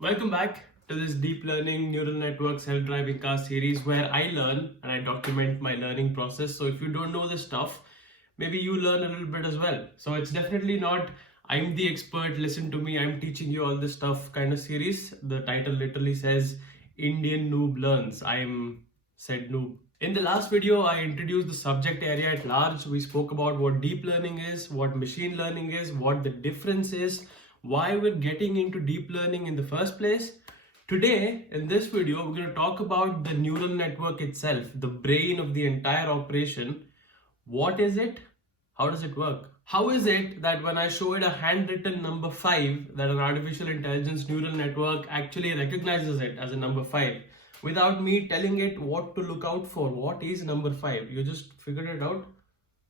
Welcome back to this deep learning neural network self-driving car series where I learn and I document my learning process. So if you don't know this stuff, maybe you learn a little bit as well. So it's definitely not I'm the expert, listen to me, I'm teaching you all this stuff kind of series. The title literally says Indian noob learns. I'm said noob. In the last video, I introduced the subject area at large. We spoke about what deep learning is, what machine learning is, what the difference is, why we're getting into deep learning in the first place. Today, in this video, we're going to talk about the neural network itself, the brain of the entire operation. What is it? How does it work? How is it that when I show it a handwritten number 5, that an artificial intelligence neural network actually recognizes it as a number 5 without me telling it what to look out for? What is number 5? You just figured it out?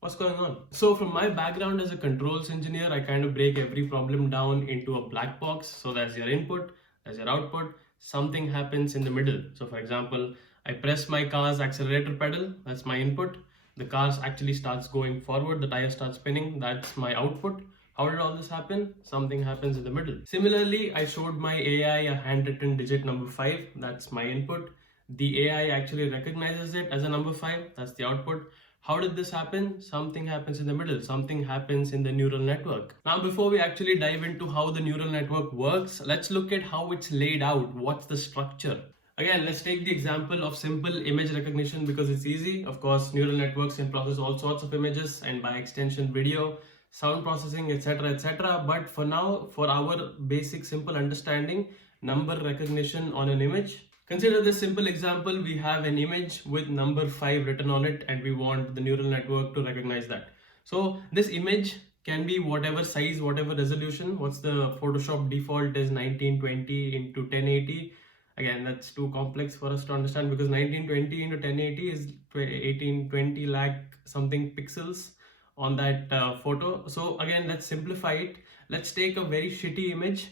What's going on? So from my background as a controls engineer, I kind of break every problem down into a black box. So there's your input, there's your output, something happens in the middle. So for example, I press my car's accelerator pedal, that's my input. The car actually starts going forward, the tire starts spinning, that's my output. How did all this happen? Something happens in the middle. Similarly, I showed my AI a handwritten digit number 5, that's my input. The AI actually recognizes it as a number 5, that's the output. How did this happen? Something happens in the middle. Something happens in the neural network. Now, before we actually dive into how the neural network works, let's look at how it's laid out. What's the structure? Again, let's take the example of simple image recognition because it's easy. Of course, neural networks can process all sorts of images and by extension video, sound processing, etc., etc. But for now, for our basic simple understanding, number recognition on an image. Consider this simple example. We have an image with number 5 written on it and we want the neural network to recognize that. So this image can be whatever size, whatever resolution. What's the Photoshop default is 1920 into 1080. Again, that's too complex for us to understand because 1920 into 1080 is 1820 lakh something pixels on that photo. So again, let's simplify it. Let's take a very shitty image,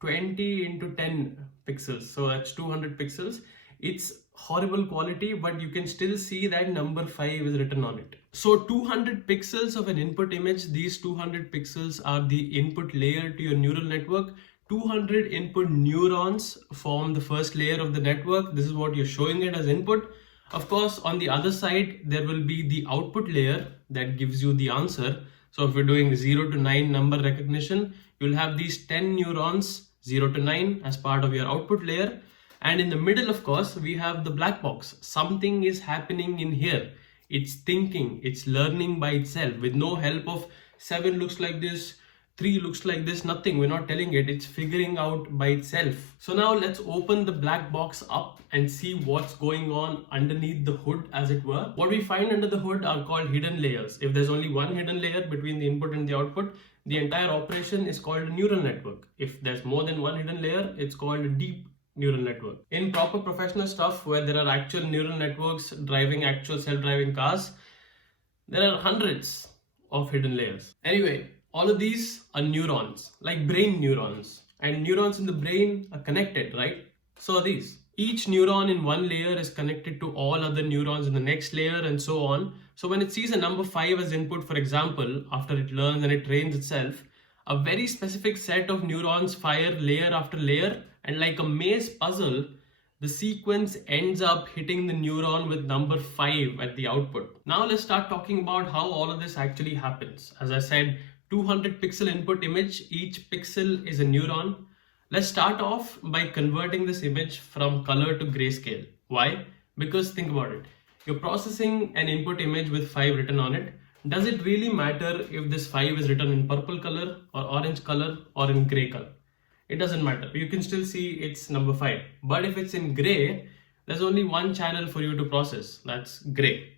20 into 10 pixels, so that's 200 pixels. It's horrible quality, but you can still see that number 5 is written on it. So 200 pixels of an input image, these 200 pixels are the input layer to your neural network. 200 input neurons form the first layer of the network. This is what you're showing it as input. Of course, on the other side, there will be the output layer that gives you the answer. So if you're doing 0 to 9 number recognition, you'll have these 10 neurons 0 to 9 as part of your output layer. And in the middle, of course, we have the black box. Something is happening in here. It's thinking, it's learning by itself with no help of 7 looks like this, 3 looks like this, nothing. We're not telling it, it's figuring out by itself. So now let's open the black box up and see what's going on underneath the hood, as it were. What we find under the hood are called hidden layers. If there's only one hidden layer between the input and the output, the entire operation is called a neural network. If there's more than one hidden layer, it's called a deep neural network. In proper professional stuff where there are actual neural networks driving actual self-driving cars, there are hundreds of hidden layers. Anyway, all of these are neurons, like brain neurons. And neurons in the brain are connected, right? So are these. Each neuron in one layer is connected to all other neurons in the next layer and so on. So when it sees a number 5 as input, for example, after it learns and it trains itself, a very specific set of neurons fire layer after layer, and like a maze puzzle, the sequence ends up hitting the neuron with number 5 at the output. Now let's start talking about how all of this actually happens. As I said, 200 pixel input image, each pixel is a neuron. Let's start off by converting this image from color to grayscale. Why? Because think about it. You're processing an input image with 5 written on it. Does it really matter if this 5 is written in purple color or orange color or in gray color? It doesn't matter. You can still see it's number 5. But if it's in gray, there's only one channel for you to process. That's gray.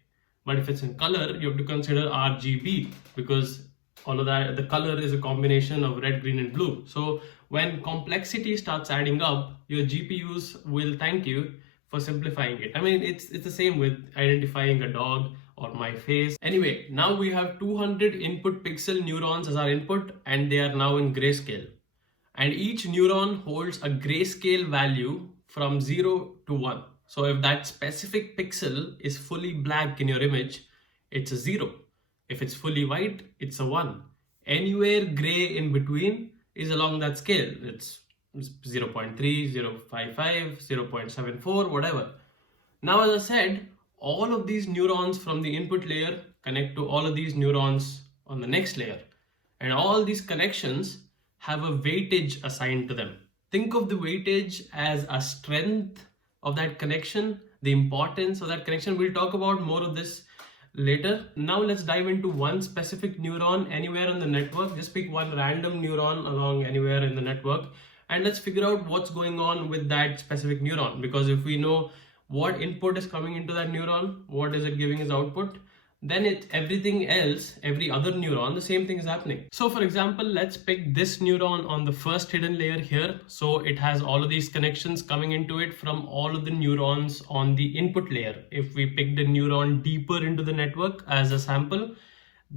But if it's in color, you have to consider RGB because all of that, the color is a combination of red, green, and blue. So when complexity starts adding up, your GPUs will thank you for simplifying it. I mean, it's the same with identifying a dog or my face. Anyway, now we have 200 input pixel neurons as our input, and they are now in grayscale. And each neuron holds a grayscale value from 0 to 1. So if that specific pixel is fully black in your image, it's a 0. If it's fully white, it's a 1. Anywhere gray in between is along that scale. It's 0.3, 0.55, 0.74, whatever. Now, as I said, all of these neurons from the input layer connect to all of these neurons on the next layer. And all these connections have a weightage assigned to them. Think of the weightage as a strength of that connection, the importance of that connection. We'll talk about more of this later. Now let's dive into one specific neuron anywhere in the network. Just pick one random neuron along anywhere in the network and let's figure out what's going on with that specific neuron. Because if we know what input is coming into that neuron, what is it giving as output, then everything else, every other neuron, the same thing is happening. So for example, let's pick this neuron on the first hidden layer here. So it has all of these connections coming into it from all of the neurons on the input layer. If we pick the neuron deeper into the network as a sample,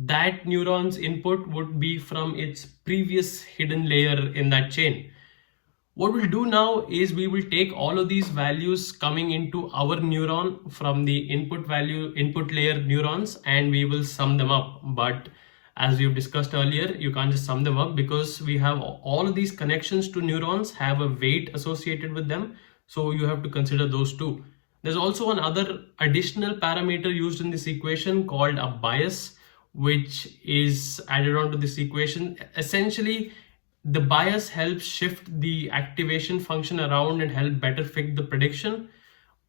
that neuron's input would be from its previous hidden layer in that chain. What we'll do now is we will take all of these values coming into our neuron from the input layer neurons, and we will sum them up. But as we've discussed earlier, you can't just sum them up because we have all of these connections to neurons have a weight associated with them. So you have to consider those too. There's also another additional parameter used in this equation called a bias, which is added on to this equation. Essentially, the bias helps shift the activation function around and help better fit the prediction.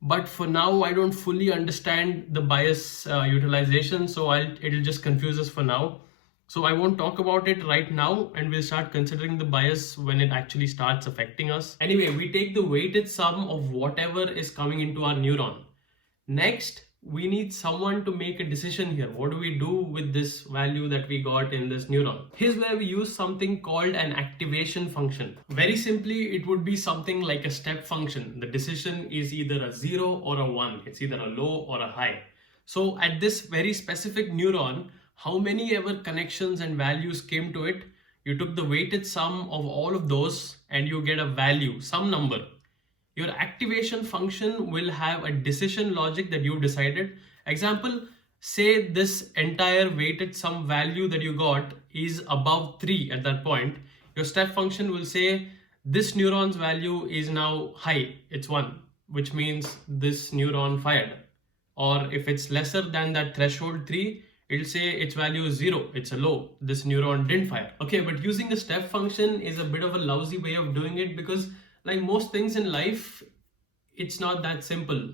But for now, I don't fully understand the bias utilization, so it'll just confuse us for now. So I won't talk about it right now, and we'll start considering the bias when it actually starts affecting us. Anyway, we take the weighted sum of whatever is coming into our neuron. Next, we need someone to make a decision here. What do we do with this value that we got in this neuron? Here's where we use something called an activation function. Very simply, it would be something like a step function. The decision is either a 0 or a 1. It's either a low or a high. So at this very specific neuron, how many ever connections and values came to it, you took the weighted sum of all of those and you get a value, some number. Your activation function will have a decision logic that you decided. Example, say this entire weighted sum value that you got is above 3 at that point. Your step function will say this neuron's value is now high, it's 1, which means this neuron fired. Or if it's lesser than that threshold 3, it'll say its value is 0, it's a low, this neuron didn't fire. Okay, but using a step function is a bit of a lousy way of doing it because like most things in life, it's not that simple.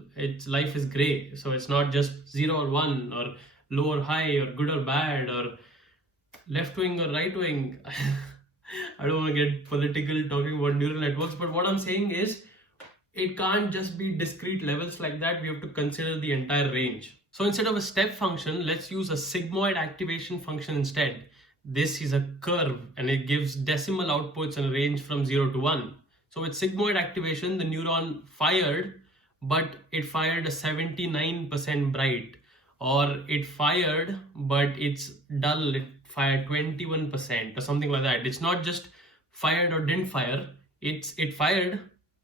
Life is gray. So it's not just 0 or 1 or low or high or good or bad or left wing or right wing. I don't want to get political talking about neural networks, but what I'm saying is it can't just be discrete levels like that. We have to consider the entire range. So instead of a step function, let's use a sigmoid activation function instead. This is a curve and it gives decimal outputs in a range from 0 to 1. So with sigmoid activation, the neuron fired, but it fired a 79% bright, or it fired, but it's dull, it fired 21% or something like that. It's not just fired or didn't fire, it fired,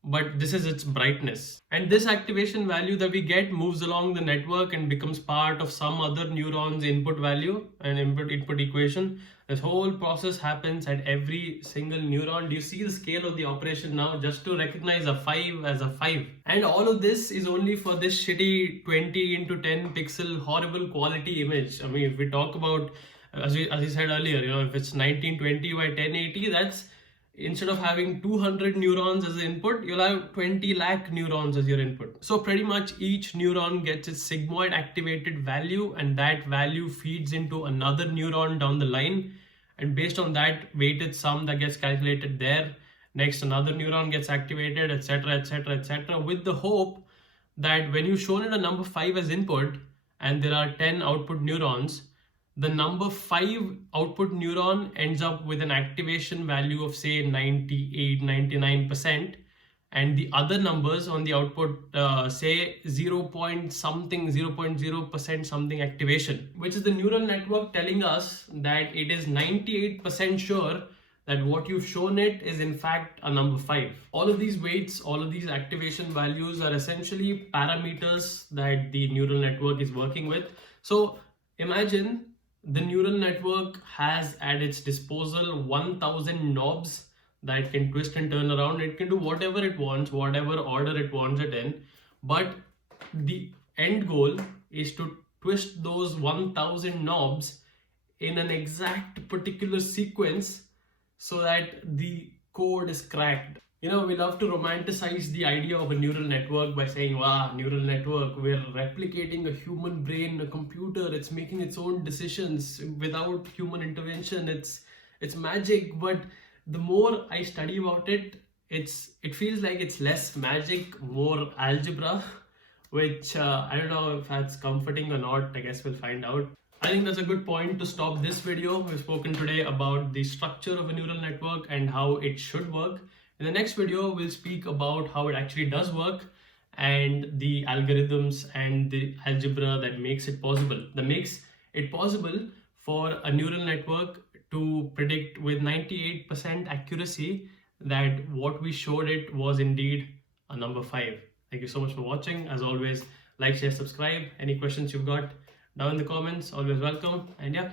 but this is its brightness. And this activation value that we get moves along the network and becomes part of some other neuron's input value and input equation. This whole process happens at every single neuron. Do you see the scale of the operation now? Just to recognize a 5 as a 5. And all of this is only for this shitty 20 into 10 pixel horrible quality image. I mean, if we talk about, as we said earlier, if it's 1920 by 1080, that's instead of having 200 neurons as input, you'll have 20 lakh neurons as your input. So pretty much each neuron gets its sigmoid activated value, and that value feeds into another neuron down the line. And based on that weighted sum that gets calculated there, next another neuron gets activated, etc., etc., etc., with the hope that when you've shown it a number 5 as input and there are 10 output neurons, the number 5 output neuron ends up with an activation value of say 98, 99%, and the other numbers on the output say 0.0% something activation, which is the neural network telling us that it is 98% sure that what you've shown it is in fact a number 5. All of these weights, all of these activation values are essentially parameters that the neural network is working with. So imagine the neural network has at its disposal 1000 knobs that can twist and turn around. It can do whatever it wants, whatever order it wants it in. But the end goal is to twist those 1000 knobs in an exact particular sequence so that the code is cracked. You know, we love to romanticize the idea of a neural network by saying, wow, neural network, we're replicating a human brain, a computer, it's making its own decisions without human intervention. It's magic. But the more I study about it, it feels like it's less magic, more algebra, which I don't know if that's comforting or not. I guess we'll find out. I think that's a good point to stop this video. We've spoken today about the structure of a neural network and how it should work. In the next video, we'll speak about how it actually does work and the algorithms and the algebra that makes it possible. That makes it possible for a neural network to predict with 98% accuracy that what we showed it was indeed a number 5. Thank you so much for watching. As always, like, share, subscribe. Any questions you've got down in the comments, always welcome. And yeah,